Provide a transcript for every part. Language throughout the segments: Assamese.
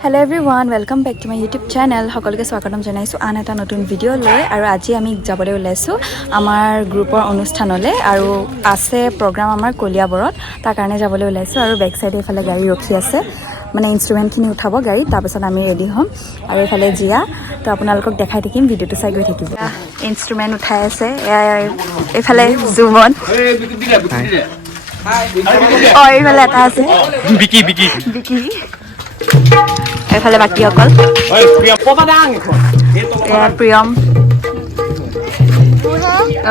Hello everyone, welcome back to my YouTube channel. সকলোকে স্বাগতম জনাইছো আন এটা নতুন ভিডিও লৈ আৰু আজি আমি যাবলৈ ওলাইছো আমাৰ গ্ৰুপৰ অনুষ্ঠানলৈ আৰু আছে প্ৰগ্ৰাম আমাৰ কলিয়াবৰত তাৰ কাৰণে যাবলৈ ওলাইছো আৰু বেক সাইডে এফালে গাড়ী ৰখি আছে মানে ইনস্ট্ৰুমেন্টখিনি উঠাব গাড়ী তাৰ পিছত আমি ৰেডি হ'ম আৰু এফালে জিয়া তো আপোনালোকক দেখাই থাকিম ভিডিওটো চাই গৈ থাকিব ইনস্ট্ৰুমেন্ট উঠাই আছে এফালে জুমন এইফালে এটা আছে বিকি এফালে বাকি অকল প্ৰিয়ম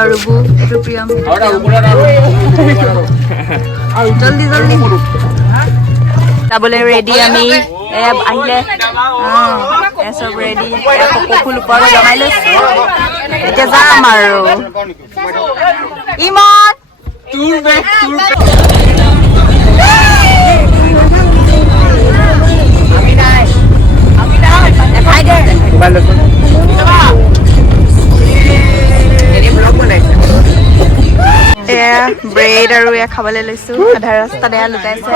ৰুবু এইটো প্ৰিয়ম জলদি যাবলৈ ৰেডি আমি আহিলে চব ৰেডি ফুল ওপৰত জমাই লৈছো এতিয়া যাম আৰু ইমান ব্ৰেড আৰু খাবলৈ লৈছো আধা ৰাস্তাত লুকাইছে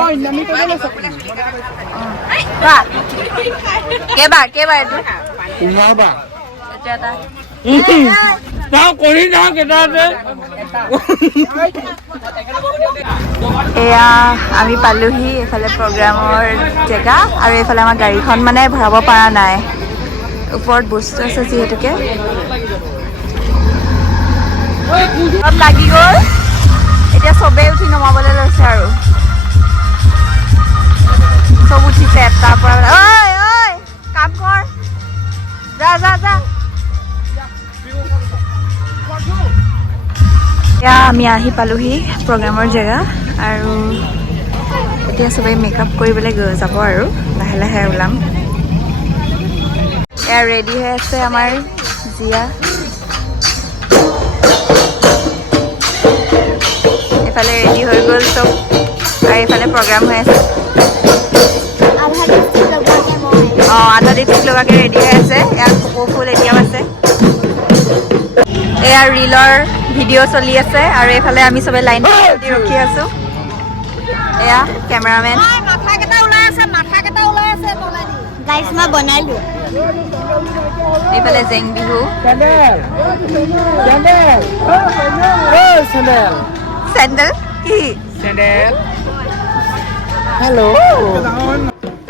এয়া আমি পালোহি এইফালে প্ৰগ্ৰামৰ জেগা আৰু এইফালে আমাৰ গাড়ীখন মানে ভৰাব পৰা নাই ওপৰত বস্তু আছে যিহেতুকে অলপ লাগি গ'ল এতিয়া চবেই উঠি নমাবলৈ লৈছে আৰু চব উঠিছে তাৰ পৰা ঐ কাম কৰ যা এতিয়া আমি আহি পালোহি প্ৰগ্ৰামৰ জেগা আৰু এতিয়া চবেই মেকআপ কৰিবলৈ যাব আৰু লাহে লাহে ওলাম এয়া ৰেডি হৈ আছে আমাৰ জিয়া এইফালে ৰেডি হৈ গ'ল চব আৰু এইফালে প্ৰগ্ৰাম হৈ আছে আধা লিপষ্টিক লগাকে ৰেডি হৈ আছে ইয়াত কপৌ ফুল এতিয়াও আছে এয়া ৰীলৰ ভিডিঅ' চলি আছে আৰু এইফালে আমি চবে লাইন ৰখি আছো এয়া কেমেৰামেন এইফালে জেং বিহু চেণ্ডেল কি হেল্ল'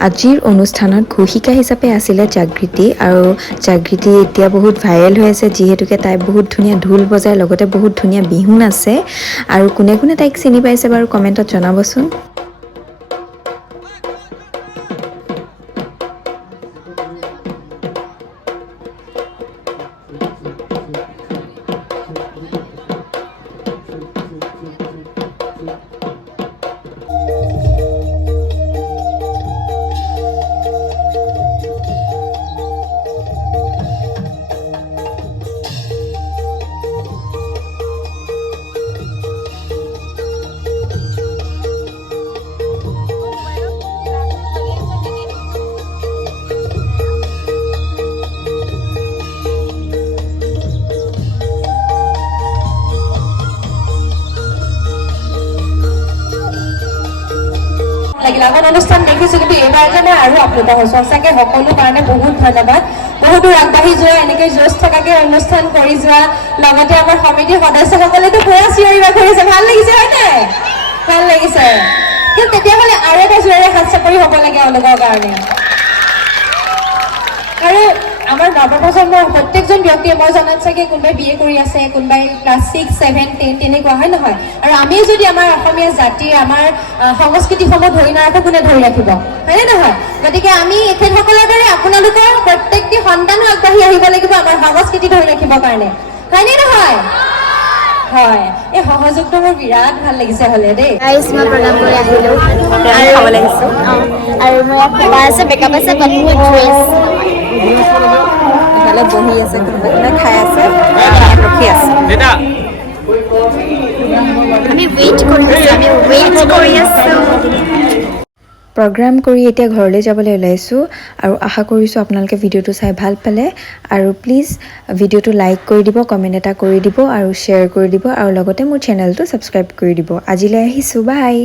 আজিৰ অনুষ্ঠানত ঘোষিকা হিচাপে আছিলে জাগৃতি আৰু জাগৃতি এতিয়া বহুত ভাইৰেল হৈ আছে যিহেতুকে তাই বহুত ধুনীয়া ঢোল বজায় লগতে বহুত ধুনীয়া বিহু নাচে আৰু কোনে কোনে তাইক চিনি পাইছে বাৰু কমেণ্টত জনাবচোন আগত অনুষ্ঠান দেখিছো কিন্তু এইবাৰ যেনে আৰু আপ্লুত হৈছো সঁচাকে সকলো কাৰণে বহুত ধন্যবাদ বহুতো আগবাঢ়ি যোৱা এনেকৈ জোচ থকাকে অনুষ্ঠান কৰি যোৱা লগতে আমাৰ সমিতিৰ সদস্যসকলেতো পুৰা চিঞৰি বাখৰিছে ভাল লাগিছে হয় নাই ভাল লাগিছে কিন্তু তেতিয়াহ'লে আৰু এটা জোৰেৰে হাত চাপৰি হ'ব লাগে তেওঁলোকৰ কাৰণে আৰু আমাৰ নৱপ্ৰজন্মৰ প্ৰত্যেকজন ব্যক্তিয়ে মই জনাত চাগে কোনোবাই BA কৰি আছে কোনোবাই ক্লাছ 6, 7, 10 তেনেকুৱা হয় নহয় আৰু আমি যদি আমাৰ অসমীয়া জাতিৰ আমাৰ সংস্কৃতিসমূহ ধৰি নাৰাখো কোনে ধৰি ৰাখিব হয়নে নহয় গতিকে আমি এখেতসকলৰ দৰে আপোনালোকৰ প্ৰত্যেকটি সন্তানো আগবাঢ়ি আহিব লাগিব আমাৰ সংস্কৃতি ধৰি ৰাখিবৰ কাৰণে হয়নে নহয় হয় এই সহযোগটো মোৰ বিৰাট ভাল লাগিছে হ'লে দেই মই প্ৰগ্ৰাম কৰি আহিলোঁ খাব লাগিছোঁ আৰু মোৰ খোৱা আছে বেকআপ আছে বাট মোৰ ড্ৰেছ এইফালে বহি আছে কোনোবাই খাই আছে ৰখি আছে আমি ৱেইট কৰি আছোঁ প্ৰগ্ৰাম কৰি এতিয়া ঘৰলৈ যাবলৈ ওলাইছোঁ আৰু আশা কৰিছোঁ আপোনালোকে ভিডিঅ'টো চাই ভাল পালে আৰু প্লিজ ভিডিঅ'টো লাইক কৰি দিব কমেণ্ট এটা কৰি দিব আৰু শ্বেয়াৰ কৰি দিব আৰু লগতে মোৰ চেনেলটো ছাবস্ক্ৰাইব কৰি দিব আজিলৈ আহিছোঁ বাই